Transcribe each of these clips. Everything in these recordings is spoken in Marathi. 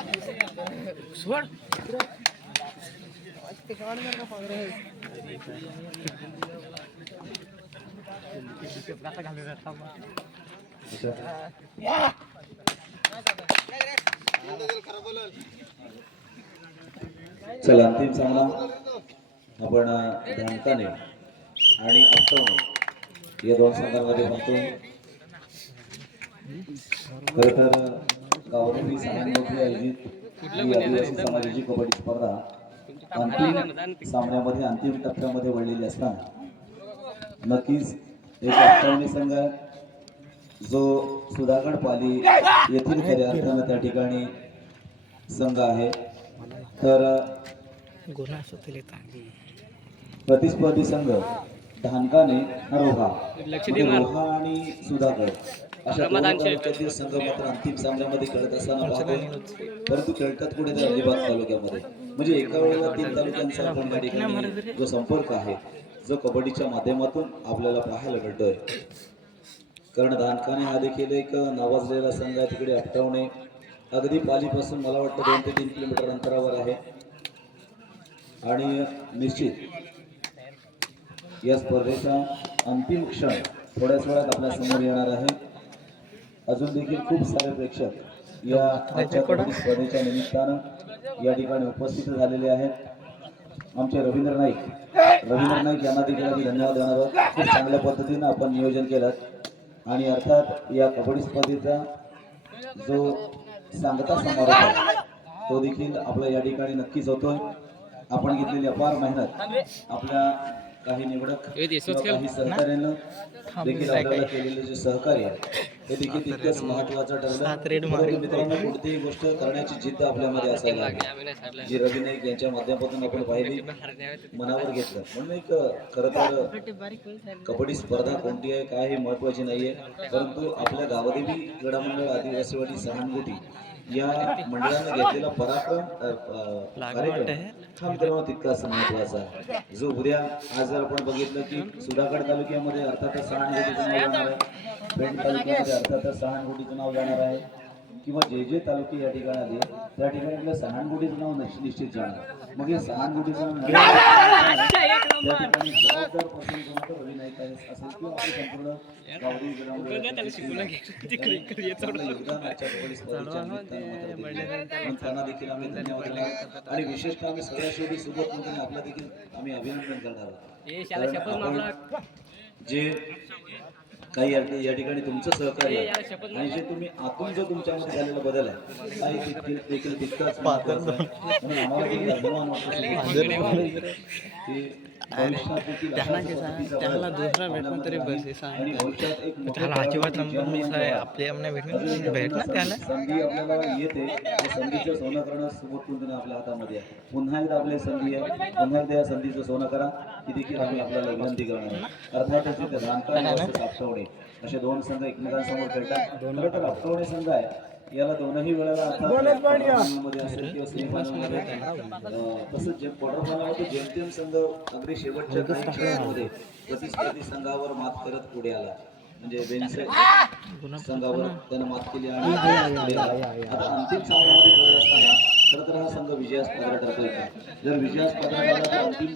सोड. चला अंतिम सामना आपण ध्यानताने आणि अष्टवणे या दोन संघांमध्ये पाहतो. खर तर गावातील सणांमध्ये आयोजित ही आदिवासी समाजाची कबड्डी स्पर्धा अंतिम सामन्यामध्ये अंतिम टप्प्यामध्ये वळलेली असताना नक्कीच एक अष्टवणी संघ जो सुधागड पाली येथील खऱ्या अर्थानं त्या ठिकाणी संघ आहे. तर प्रतिस्पर्धी संघ धानकाने रोहा म्हणजे रोहा आणि सुधागड. तालुक्यातील संघ मात्र अंतिम सामन्यामध्ये खेळत असताना पाहतो परंतु खेळतात कुठे तर अलिबाग तालुक्यामध्ये. म्हणजे एका वेळेला तीन तालुक्यांचा आपण या ठिकाणी जो संपर्क आहे जो कबड्डीच्या माध्यमातून आपल्याला पाहायला मिळतोय. कारण धानकाने हा देखील एक नावाजलेला संघ आहे. तिकडे अटकावणे अगदी पालीपासून मला वाटतं दोन ते तीन किलोमीटर अंतरावर आहे. आणि निश्चित या स्पर्धेचा अंतिम क्षण थोड्याच वेळात आपल्यासमोर येणार आहे. अजून देखील खूप सारे प्रेक्षक या आजच्या कबड्डी स्पर्धेच्या निमित्तानं या ठिकाणी उपस्थित झालेले आहेत. आमचे रवींद्र नाईक. रवींद्र नाईक यांना देखील आम्ही धन्यवाद देणार आहोत. खूप चांगल्या पद्धतीनं आपण नियोजन केलं. आणि अर्थात या कबड्डी स्पर्धेचा जो सांगता समारोप आहे तो देखील आपला या ठिकाणी नक्कीच होतोय. आपण घेतलेली अपार मेहनत आपल्या काही निवडक काही सहकार्यानं देखील आपल्याला केलेलं जे सहकार्य आहे हे देखील तितकंच महत्वाचं ठरलं. परंतु मित्रांनो कोणतीही गोष्ट करण्याची जिद्द आपल्यामध्ये असायला जी रवी नाईक यांच्या माध्यमातून आपण पाहिली मनावर घेतलं. म्हणून एक खरं तर कबड्डी स्पर्धा कोणती आहे काय हे महत्वाची नाहीये. परंतु आपल्या गावदेवी क्रीडा मंडळ आदिवासीवाडी सहानुभूती या मंडळाने घेतलेला पराक्रम कार्यक्रम हा मित्रांनो तितकाच महत्त्वाचा आहे. जो उद्या आज जर आपण बघितलं की सुधागड तालुक्यामध्ये अर्थातच जाणार आहे. पेंट तालुक्यामध्ये अर्थातच सहानुभूतीचं नाव जाणार आहे. किंवा जे जे तालुके या ठिकाणी आले त्या ठिकाणी आपल्या सहानुभूतीचं नाव निश्च- निश्चित जाणार. मग हे सहानुभूतीचं नाव त्या ठिकाणी जबाबदार रवी नाईक आहे असेल किंवा आपली संपूर्ण गावडी त्यांना देखील आम्ही धन्यवाद आणि विशेषतः आम्ही सगळ्या शेवटी सोबत म्हणून आपलं देखील आम्ही अभिनंदन करणार आहोत. जे काही या या ठिकाणी तुमचं सहकार्य आणि जे तुम्ही आतून जो तुमच्यामध्ये झालेला बदल आहे काही देखील देखील तितकाच महत्त्वाचा की पद्धतीचा त्याला बदल दुसरा भेटून तरी बस त्याला अजिबात नंबर येणार. आपले आमने अजून भेटून एक भेट ना त्याला. संधी आपल्याला येते. त्या संधीचं सोनं करणं सोबत कुंदन आपल्या हातामध्ये आहे. पुन्हा एकदा आपली संधी आहे. पुन्हा एकदा या संधीचं सोनं करा. ही देखील आम्ही आपल्याला विनंती करणार आहे. अर्थातच इथे रानकाळ वर्सेस आपटवणे असे दोन संघ एकमेकांसमोर खेळतात. खरं तर आपटवणे संघ आहे. याला दोनही वेळेला तसंच जे क्वार्टर फायनलमध्ये जेमतेम संघ अगदी शेवटच्या काही खेळांमध्ये प्रतिस्पर्धी संघावर मात करत पुढे आला. म्हणजे बेन्स संघावर त्यानं मात केली आणि. आता अंतिम सामन्यामध्ये खेळत असताना खरं तर हा संघ विजयास पात्र ठरतोय का जर विजयास पात्र झाला तर अंतिम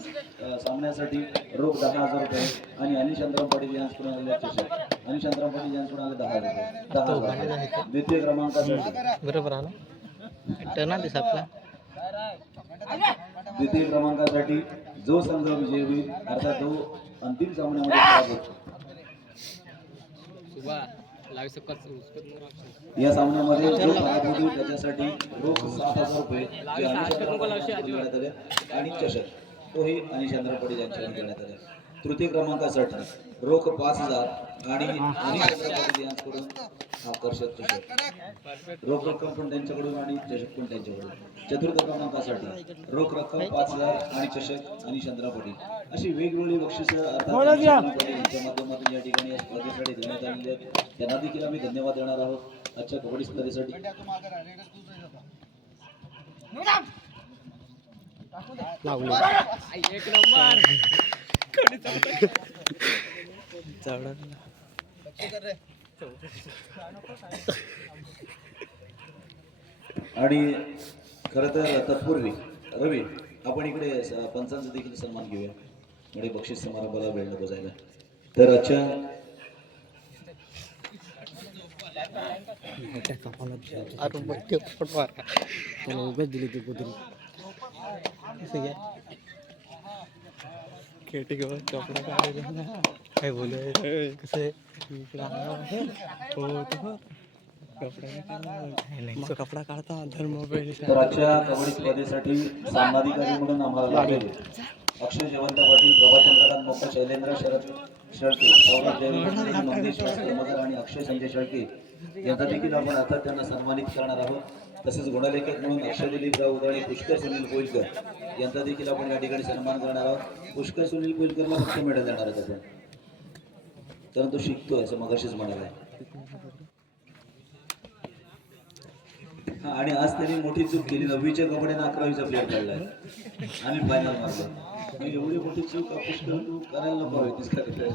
सामन्यासाठी रोख दहा हजार रुपये आणि अनिश चंद्रम पाटील यांच्याकडून आलेले चषक अनिश चंद्रम पाटील यांच्याकडून आले दहा रुपये. दहा हजार. द्वितीय क्रमांकासाठी बरोबर आला टर्ना दिस आपला द्वितीय क्रमांकासाठी जो संघ विजयी होईल अर्थात जो अंतिम सामन्यामध्ये पराभूत या सामन्यामध्ये जो पराभूत त्याच्यासाठी रोख सात हजार रुपये जे देण्यात आले आणि चषक तोही अनिश चंद्र पटेल यांच्याकडे देण्यात आले. तृतीय क्रमांकासाठी रोख पाच हजार आणि अनिश चंद्र पटेल यांच्याकडून आकर्षक चषक रोख रक्कम पण त्यांच्याकडून आणि चषक पण त्यांच्याकडून. चतुर्थ क्रमांकासाठी रोख रक्कम पाच हजार आणि चषक आणि चंद्रा पाटील अशी वेगवेगळी बक्षिसं यांच्या माध्यमातून या ठिकाणी या स्पर्धेसाठी देण्यात आलेली आहेत. त्यांना देखील आम्ही धन्यवाद देणार आहोत. आजच्या कबड्डी स्पर्धेसाठी. आणि खरं तर तत्पूर्वी रवी आपण इकडे स- पंचांचा देखील सन्मान घेऊया. म्हणजे बक्षीस समारंभाला वेळ नको जायला. तर आजच्या दिली ती कुत्री. घेऊन काय बोलू? कसं कपडा काढता धर्म मोबाईल तर आजच्या कबड्डी स्पर्धेसाठी सामनाधिकारी म्हणून आम्हाला लाभलेले अक्षय जयवंत पाटील प्रभा चंद्रकांत मोक्ष शैलेंद्र शरद शेळके सौरभ जयवंत मंगेश मगर आणि अक्षय संजय शेळके यांचा देखील आपण आता त्यांना सन्मानित करणार आहोत. तसेच गुणलेखक म्हणून अक्षय दिलीपराव उदाळे पुष्कर सुनील कोलकर यांचा देखील आपण या ठिकाणी सन्मान करणार आहोत. पुष्कर सुनील कोलकरला फक्त मेडल देणार आहोत आपण. कारण तो शिकतोय असं मगाशीच म्हणाला हा, आणि आज त्यांनी मोठी चूक केली. नववीच्या कपड्यानं अकरावीचा प्लेअर काढलाय. आणि फायनल मारला. एवढी मोठी चूक पुष्कळ तू करायला नको ते.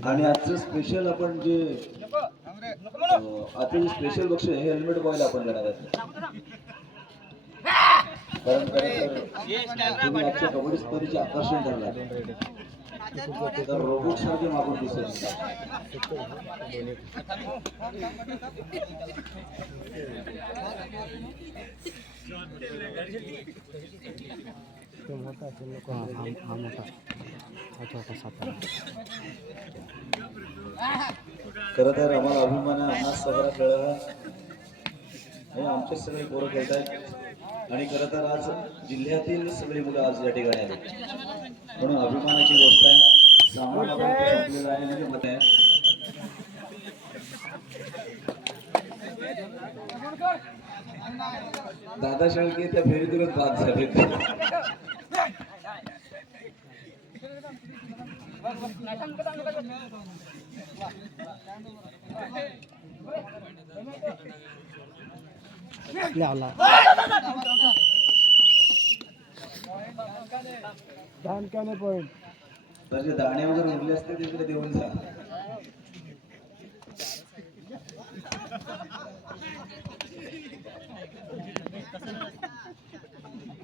आणि आजचं स्पेशल आपण जे जे स्पेशल बक्षीस हे हेल्मेट बॉयला आपण देणार आहेत. कारण तुम्ही आजच्या कबड्डी स्पर्धेचे आकर्षण ठरला तर रोबोट सारखे मागून दिसत तो मोठा असेल नको हा हा- मोठा हा छोटा सातारा खरं तर आम्हाला अभिमान आहे अण्णा सगळा खेळायला हे आमचे सगळे पोरं खेळत आहेत. आणि खरं तर आज जिल्ह्यातील सगळी मुलं आज या ठिकाणी आहेत. म्हणून अभिमानाची गोष्ट आहे. सामान आपण संपलेलं आहे म्हणजे मत आहे. दादा शेळके त्या फेरीतूनच बाद झाले लावला धान का नाही पॉईंट तर दाणे वगैरे उरले असते तिकडे देऊन जा इमानदार आहे तो घ्या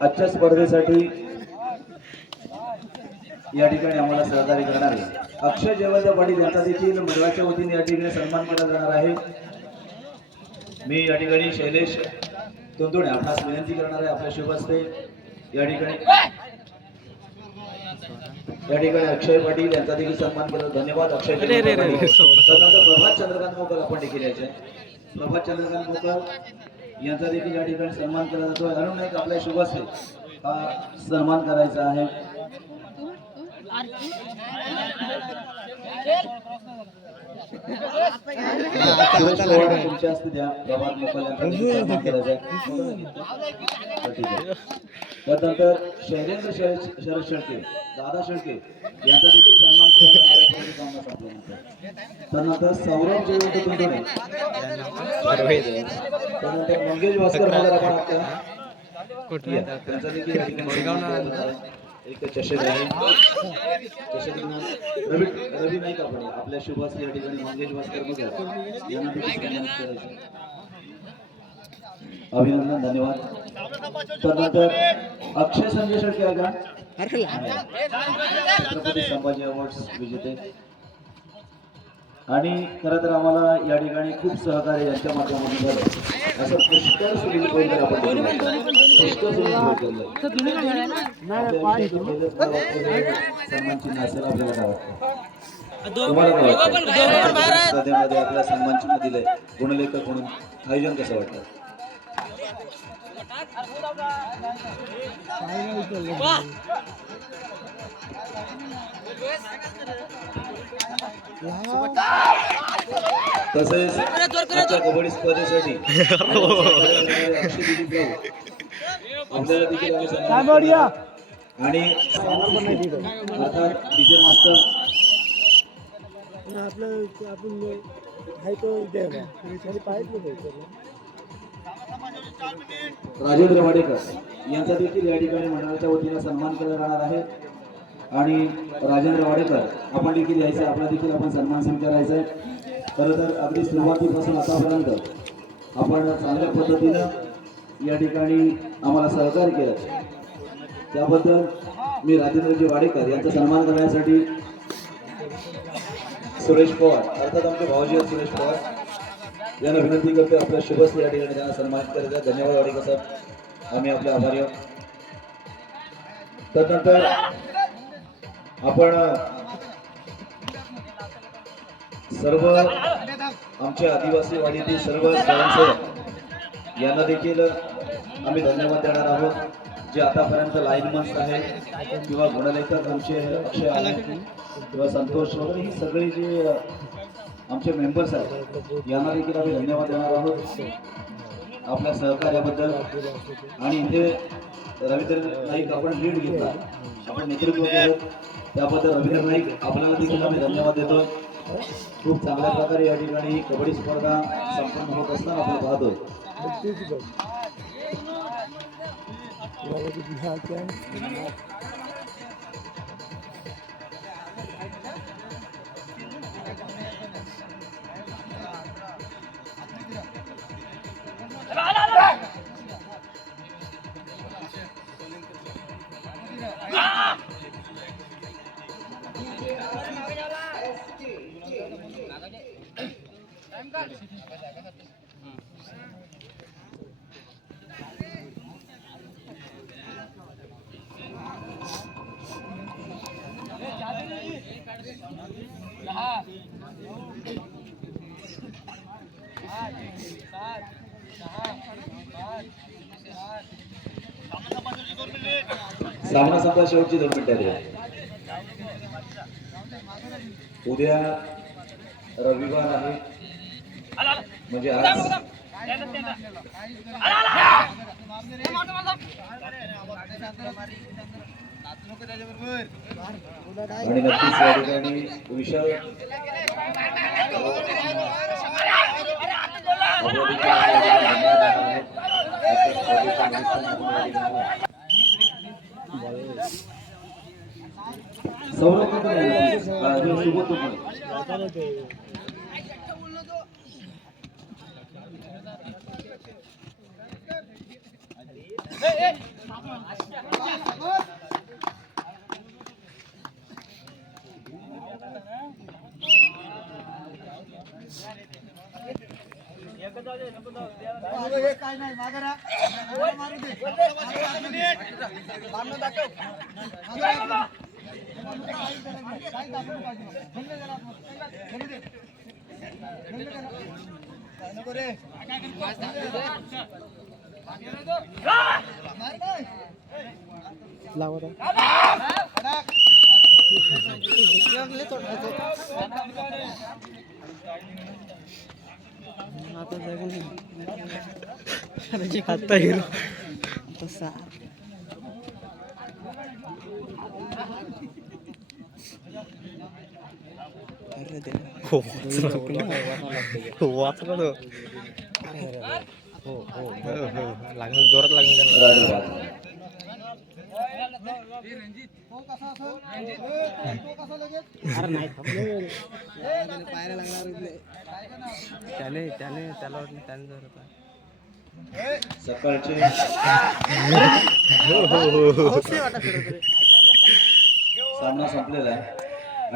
आजच्या स्पर्धेसाठी या ठिकाणी आम्हाला सहकार्य करणारे अक्षय जयवंत पाटील यांचा देखील मंडळाच्या वतीने या ठिकाणी सन्मान केला जाणार आहे. मी या ठिकाणी शैलेश तोंतुणे आपणास विनंती करणार आहे आपल्या शुभ या ठिकाणी. या ठिकाणी अक्षय पाटील यांचा देखील सन्मान केला. धन्यवाद अक्षय. त्यानंतर प्रभात चंद्रकांत मोकर आपण देखील यायचे प्रभात चंद्रकांत मोकर यांचा देखील या ठिकाणी सन्मान केला जातो. अरुण नाईक आपल्या शुभ हस्ते हा सन्मान करायचा आहे. तुमच्या द्या त्यानंतर शैलेंद्र शरद शेळके दादा शेळके यांचा देखील सन्मान त्यानंतर सौरभ जयवंत कुंटोणे त्यानंतर मंगेश भास्कर त्यांचा देखील एक चषक आहे. चषक रवी रवी नाही का आपण आपल्या शुभास या ठिकाणी मंगेश भास्कर यांना करायचं अभिनंदन धन्यवाद. त्यानंतर अक्षय संजय शेळके आहे का? छत्रपती संभाजी अवॉर्ड्स विजेते. आणि खरं तर आम्हाला या ठिकाणी खूप सहकार्य यांच्या माध्यमातून झालं. असं पुष्कळ सुनील आपण स्पर्धेमध्ये आपल्या सन्मान चिन्ह दिलंय गुणलेखक म्हणून आयोजन कसं वाटतं तसेच कबड्डी स्पर्धेसाठी आणि टीचर मास्टर आपलं आपण आहे तो राजेंद्र वाडेकर यांचा देखील या ठिकाणी मंडळाच्या वतीने सन्मान केला जाणार आहे. आणि राजेंद्र वाडेकर आपण देखील यायचं आपला देखील आपण सन्मान स्वीकारायचा आहे. खरं तर अगदी सुरुवातीपासून आतापर्यंत आपण चांगल्या पद्धतीनं या ठिकाणी आम्हाला सहकार्य केलं. त्याबद्दल मी राजेंद्रजी वाडेकर यांचा सन्मान करण्यासाठी सुरेश पवार अर्थात आमचे भाऊजी आहेत सुरेश पवार यांना विनंती करतो आपल्या शुभस्थ या ठिकाणी त्यांना सन्मानित करायचा धन्यवाद वाडेकर साहेब. आम्ही आपले आभारी आहोत. तदनंतर आपण सर्व आमच्या आदिवासी वाडीतील सर्व स्वयंसेवक यांना देखील आम्ही धन्यवाद देणार आहोत. जे आतापर्यंत लाईनमन्स आहे किंवा गुणलेखक आमचे अक्षय आहेत किंवा संतोष वगैरे ही सगळी जी आमचे मेंबर्स आहेत यांना देखील आम्ही धन्यवाद देणार आहोत आपल्या सहकार्याबद्दल. आणि इथे रवींद्र नाईक आपण लीड घेतला. आपण नेतृत्व केलं. त्याबद्दल रवींद्र नाईक आपल्याला देखील आम्ही धन्यवाद देतो खूप चांगल्या प्रकारे या ठिकाणी कबड्डी स्पर्धा संपन्न होत असताना आपण पाहतो तेच बघ मला सामना संपला शेवटची दोन मिनिटं आहेत. उद्या रविवार आहे म्हणजे आज आणि नक्कीच या ठिकाणी विशाल सौरभ पण आहे. हा, जो सुबोध पण आहे. आता ते काय नाही मागरा मारू दे लावा लागले लावत आहे. आता हिरो तसा अरे दे हो वाचला तो हो हो लागलं जोरात लागलं त्याने त्याने त्याला वाटलं त्याने जोरात सकाळचे सामना संपलेला आहे.